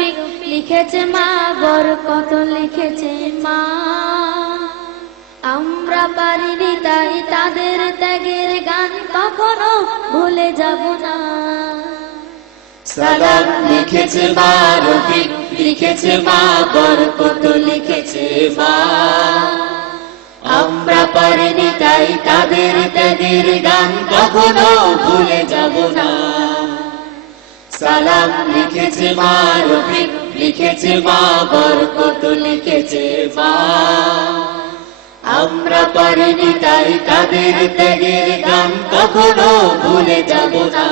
রফিক লিখেছে মা, বর কত লিখেছে মা। আমরা পারিনি তাই তাদের ত্যাগের গান কখনো ভুলে যাব না। সালাম লিখেছে মা, রফিক লিখেছে মা বরকত লিখেছে মা। আমরা পারিনি তাই তাদের ত্যাগের গান কখনো ভুলে যাব না। সালাম লিখেছে মা লিখেছে মা বরকত, লিখেছে মা। আমরা পারিনি তাই তাদের ত্যাগের গান কখনো ভুলে যাব না।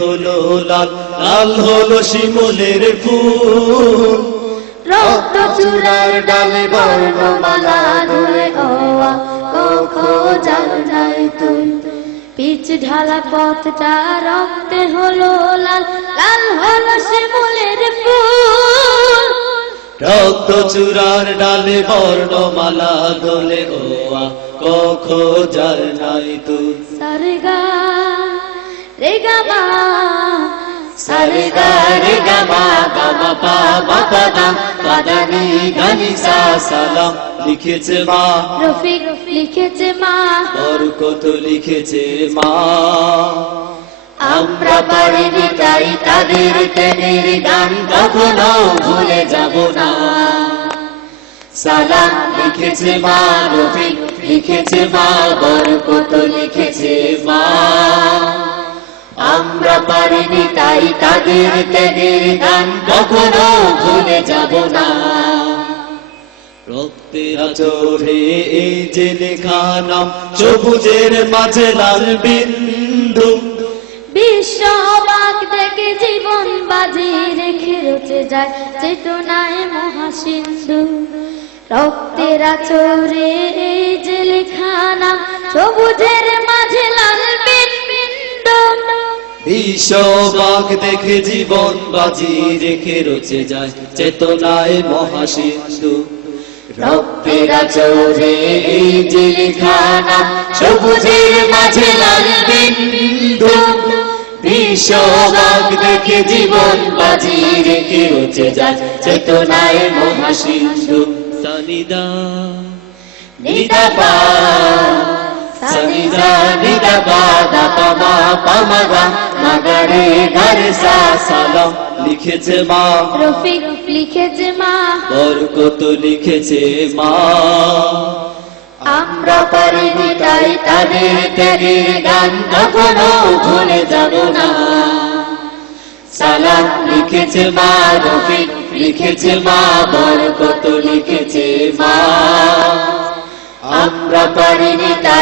হলো লাল হলো ফুল। রক্ত চূড়ার ডালে বর্ণমালা ধরে পিচ ঢালা পথটা রক্তে হলো লাল লাল হলো শিমুলের ফুল। রক্ত চূড়ার ডালে বর্ণমালা দোলে ওয়া কখো যার নাই তুই। সরগা রেগা মা পা দা পা দা নি গা সালাম লিখেছে মা। রফিক লিখেছে মা। বরকত লিখেছে মা। আমরা পারিনি তাই তাদের ত্যাগের গান কখনো ভুলে যাব না। সালাম লিখেছে মা রফিক লিখেছে মা বরকত লিখেছে মা। পারিনি তাই তাদের ত্যাগের গান কখনো ভুলে যাব না। এই লেখা নাম, সবুজের মাঝে লাল বিন্দু। বিশ্ব অবাক দেখে জীবন বাজি রেখে রচে যায় চেতনায় মহাসিন্ধু। রক্তের আচরে এই যে সবুজের মাঝে লাল বিন্দু বিশ্ববাক দেখে জীবন বাজি রেখে রচে যায় চেতনায় মহাসিন্ধু। মাঝে লাল বিন্দু। বিশ্ববাক দেখে জীবন বাজি রেখে রচে যায় চেতনায় মহাসিন্ধু। সানিদা নিদা নিদা পা দা পা মা পা মা গা মা গা রে গা রে সা সালাম লিখেছে মা রফিক লিখেছে মা বরকত লিখেছে মা আমরা পারিনি তাই তাদের ত্যাগের গান কখনো ভুলে যাব না সালাম লিখেছে মা রফিক লিখেছে মা বরকত লিখেছে মা আমরা পারিনি তাই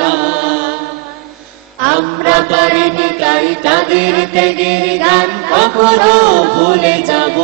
পারিনি তাই তাদের ত্যাগের গান কখনো ভুলে যাব